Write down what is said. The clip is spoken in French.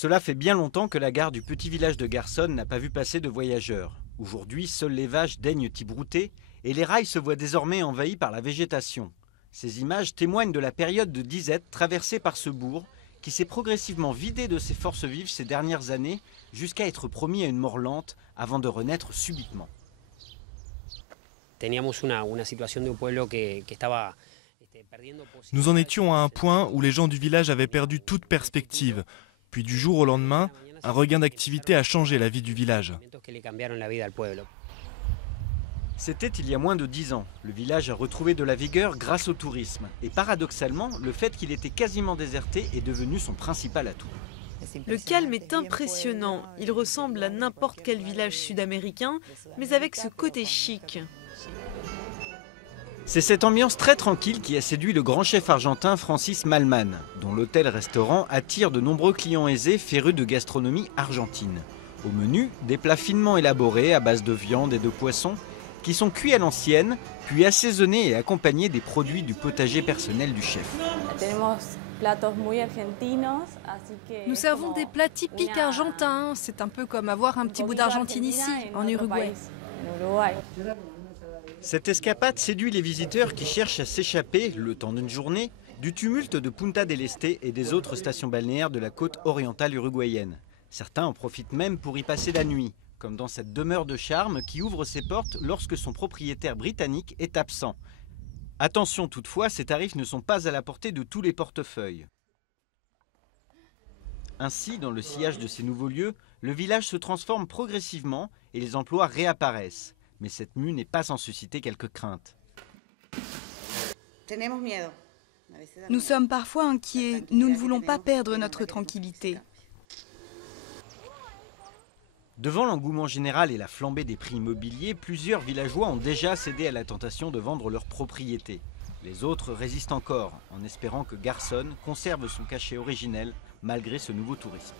Cela fait bien longtemps que la gare du petit village de Garsonne n'a pas vu passer de voyageurs. Aujourd'hui, seules les vaches daignent y brouter et les rails se voient désormais envahis par la végétation. Ces images témoignent de la période de disette traversée par ce bourg qui s'est progressivement vidé de ses forces vives ces dernières années jusqu'à être promis à une mort lente avant de renaître subitement. Nous en étions à un point où les gens du village avaient perdu toute perspective. Puis du jour au lendemain, un regain d'activité a changé la vie du village. C'était il y a moins de 10 ans. Le village a retrouvé de la vigueur grâce au tourisme. Et paradoxalement, le fait qu'il était quasiment déserté est devenu son principal atout. Le calme est impressionnant. Il ressemble à n'importe quel village sud-américain, mais avec ce côté chic. C'est cette ambiance très tranquille qui a séduit le grand chef argentin Francis Mallmann, dont l'hôtel-restaurant attire de nombreux clients aisés férus de gastronomie argentine. Au menu, des plats finement élaborés à base de viande et de poisson, qui sont cuits à l'ancienne, puis assaisonnés et accompagnés des produits du potager personnel du chef. Nous servons des plats typiques argentins. C'est un peu comme avoir un petit bout d'Argentine ici, en Uruguay. Cette escapade séduit les visiteurs qui cherchent à s'échapper, le temps d'une journée, du tumulte de Punta del Este et des autres stations balnéaires de la côte orientale uruguayenne. Certains en profitent même pour y passer la nuit, comme dans cette demeure de charme qui ouvre ses portes lorsque son propriétaire britannique est absent. Attention toutefois, ces tarifs ne sont pas à la portée de tous les portefeuilles. Ainsi, dans le sillage de ces nouveaux lieux, le village se transforme progressivement et les emplois réapparaissent. Mais cette mue n'est pas sans susciter quelques craintes. Nous sommes parfois inquiets. Nous ne voulons pas perdre notre tranquillité. Devant l'engouement général et la flambée des prix immobiliers, plusieurs villageois ont déjà cédé à la tentation de vendre leurs propriétés. Les autres résistent encore, en espérant que Garsonne conserve son cachet originel malgré ce nouveau tourisme.